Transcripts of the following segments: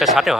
จะชัดอ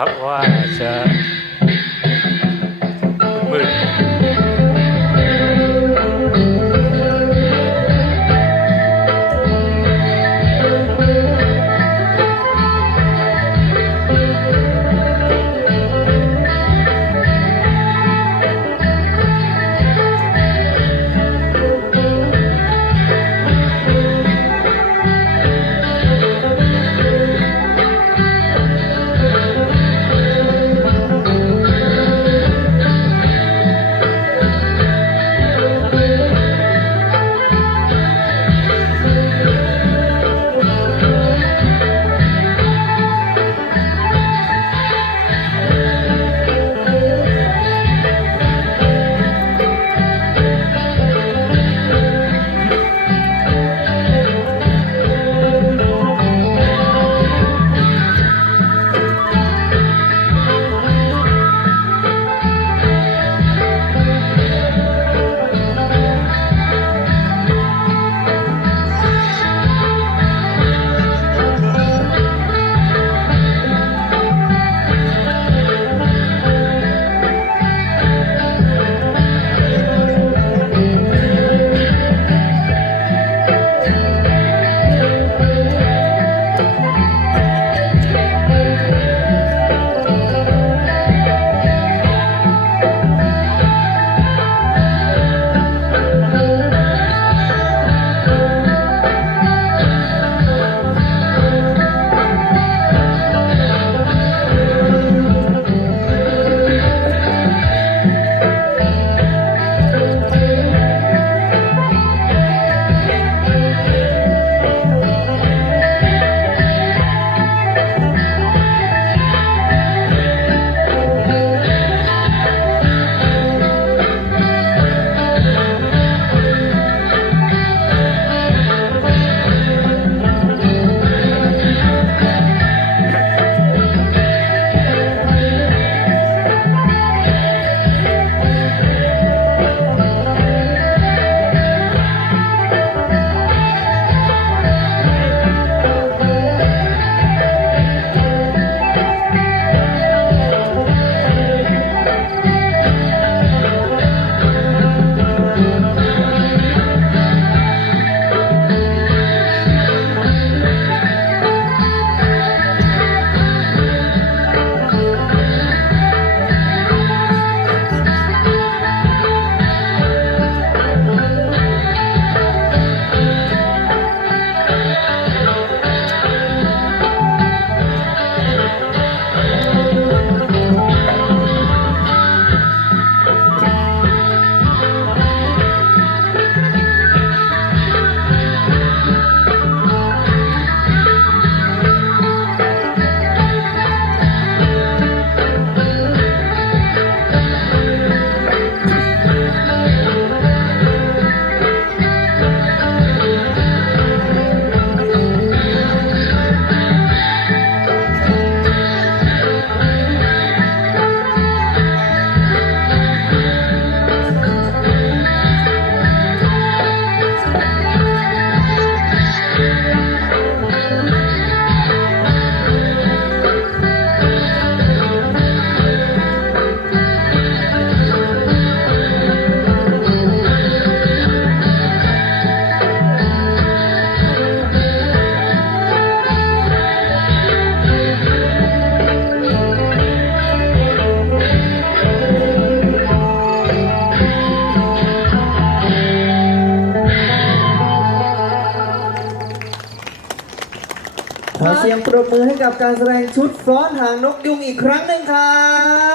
อเสียงปรบมือให้กับการแสดงชุดฟ้อนหางนกยุงอีกครั้งหนึ่งครั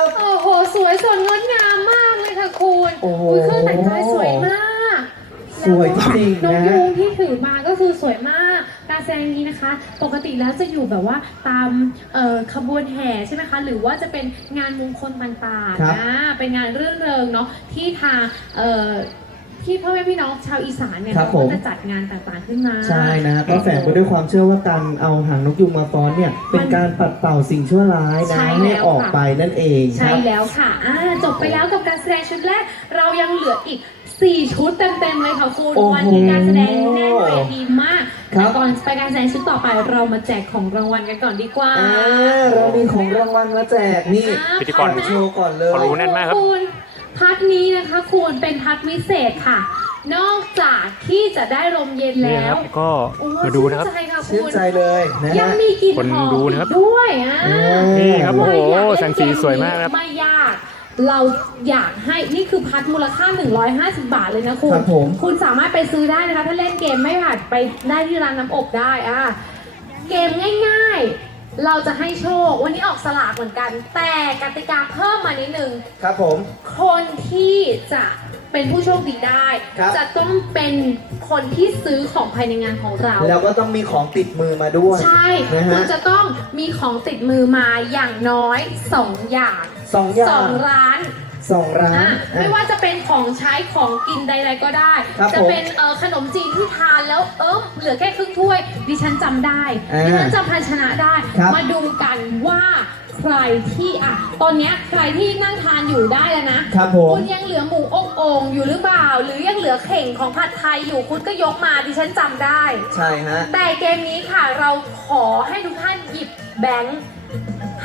บ โอ้โห สวยสดงดงามมากเลยค่ะคุณโอ้โหยเครื่องแต่งกายสวยมากสวยจริงๆนกนะยูงที่ถือมาก็คือสวยมาก การแสดงนี้นะคะ ปกติแล้วจะอยู่แบบว่าตามเอ่อขบวนแห่ใช่ไหมคะ หรือว่าจะเป็นงานมงคลต่างครับๆนะเป็นงานรื่นเริงเนาะที่ทางเอ่อ ที่พ่อแม่พี่น้องชาวอีสานเนี่ยครับเขาผม ก็จะจัดงานต่างๆขึ้นมาใช่นะก็แฝงไปด้วยความเชื่อว่าการเอาหางนกยุงมาฟ้อนเนี่ยเป็นการปัดเป่าสิ่งชั่วร้ายนะใช่แล้วให้ออกค่ะไปนั่นเองใช่ครับ แล้วค่ะอ่าจบไปแล้วกับการแสดงชุดแรก เรายังเหลืออีก 4 ชุดเต็มๆเลยค่ะคุณโอ้โหวันนี้การแสดงแน่นเวทีมากครับแต่ก่อนไปการแสดงชุดต่อไปเรามาแจกของรางวัลกันก่อนดีกว่าอ่าเรามีของรางวัลมาแจกนี่อ่าพิธีกรโชว์ก่อนเลย ขอรู้แน่นมากครับ คุณ พัดนี้นะคะคุณเป็นพัดวิเศษค่ะ นอกจากที่จะได้ลมเย็นนี่แล้นะคว รับก็โอ้มาดูนะครับ ชื่ใจค่ะชื่นคุณใจเลยนะยังฮะ มีกลิ่นคนหอมดูนะครับอีกด้วยอ่านี่ครับโอ้โหใครอยากเล่นแสงสีสวยมากครับ ไม่ยาก เราอยากให้นี่คือพัดมูลค่า 150 บาทเลยนะคุคณรับผม คุณสามารถไปซื้อได้นะคะ ถ้าเล่นเกมไม่ผ่านไปได้ที่ร้านน้ำอบได้อะเกมง่ายๆ เราจะให้โชค วันนี้ออกสลากเหมือนกัน แต่กติกาเพิ่มมานิดนึง ครับผม คนที่จะเป็นผู้โชคดีได้ ครับ จะต้องเป็นคนที่ซื้อของภายในงานของเรา แล้วก็ต้องมีของติดมือมาด้วย ใช่นะคุฮะณจะต้องมีของติดมือมาอย่างน้อย 2 อย่างสองอย่าสองงร้าน สองร้านอะไม่อะว่าจะเป็นของใช้ของกินใดๆก็ได้ ครับจะผมเป็นเอ่อขนมจีนที่ทานแล้วเออเหลือแค่ครึ่งถ้วย ดิฉันจำได้อ่าดิฉันจำภาชนะได้ ครับมาดูกันว่าใครที่อะตอนเนี้ยใครที่นั่งทานอยู่ได้แล้วนะครับผมคุณยังเหลือหมูอบโอ่งอยู่หรือเปล่า หรือยังเหลือเข่งของผัดไทยอยู่คุณก็ยกมาดิฉันจำได้ ใช่ฮะ แต่เกมนี้ค่ะเราขอให้ทุกท่านหยิบแบงค์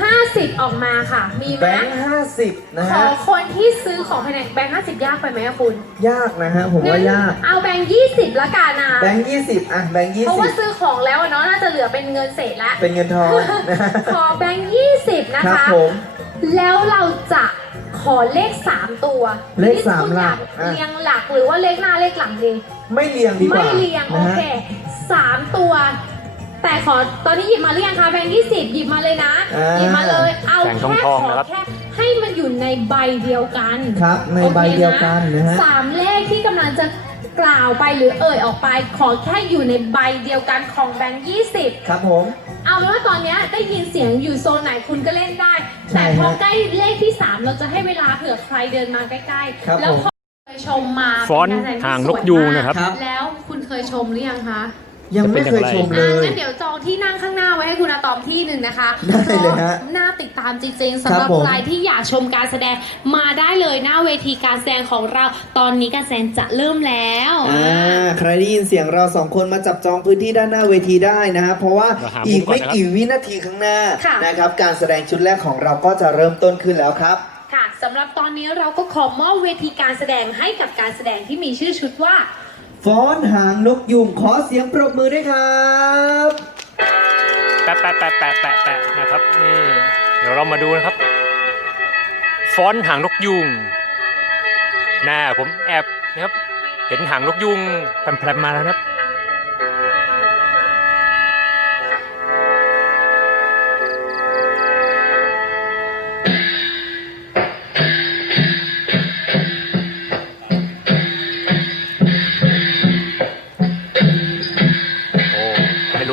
50 ออกมาค่ะ มีไหแบมงค์ห้าสิบนะขอฮะ คนที่ซื้อของภายในแบงค์50 ยากไปไหมอะคุณยากนะฮะ ผมว่ายาก เอาแบงค์20 ละกันนะแบงค์ยี่สิบอะ แบงค์ยี่เพราะสิว่าบซื้อของแล้วอะเนาะน่าจะเหลือเป็นเงินเศษละ เป็นเงินทองนะฮะขอแบงค์20 นะครับคะ ผม แล้วเราจะขอเลข 3 ตัวเลขสามคุณอยหลักอะ เรียงหลักหรือว่าเลขหน้าเลขหลังดี ไม่เรียงดีกว่าไม่เรียงโอนะฮะ เคสามตัว แต่ขอตอนนี้หยิบมาหรือยังคะแบงค์ยี่สิบหยิบมาเลยนะอ่า หยิบมาเลยเอาแสงทองแค่ทองขอนะครับ แค่ให้มันอยู่ในใบเดียวกันครับ ในใบเดียวกันนะฮะ สามเลขที่กำลังจะกล่าวไปหรือเอ่ยออกไป ขอแค่อยู่ในใบเดียวกันของแบงค์ยี่สิบ ครับผม เอาเป็นว่าตอนเนี้ยได้ยินเสียงอยู่โซนไหนคุณก็เล่นได้ ใช่แต่พอฮะใกล้เลขที่สามเราจะให้เวลาเผื่อใครเดินมาใกล้ครับๆ แล้วผมพอเคยชมมาฟอนต์เป็กรแสดที่หางสนวกยยูงมากนะครับครับแล้วคุณเคยชมหรือยังคะ ยังไม่เคยชมเลอะย งั้นเดี๋ยวจองที่นั่งข้างหน้าไว้ให้คุณอาตอมที่หนึ่งนะคะได้เลยฮะพราน่าติดตามจริงๆสำหรับครับผมใครที่อยากชมการแสดงมาได้เลยหน้าเวทีการแสดงของเรา ตอนนี้การแสดงจะเริ่มแล้วอ่าใครได้ยินเสียงเราสองคนมาจับจองพื้นที่ด้านหน้าเวทีได้นะฮะเพราะว่าเราหามุมอีกก่อนไม่นะครับ กี่วินาทีข้างหน้าค่ะ นะครับ การแสดงชุดแรกของเราก็จะเริ่มต้นขึ้นแล้วครับ ค่ะสำหรับตอนนี้เราก็ขอมอบเวทีการแสดงให้กับการแสดงที่มีชื่อชุดว่า ฟ้อนหางนกยุงขอเสียงปรบมือด้วยครับแปะแปะแปะแปะแปะแปะนะครับนี่เดี๋ยวเรามาดูนะครับฟอนหางนกยุงหน้าผมแอบนะครับ เห็นหางนกยุงแพรมๆมาแล้วนะครับ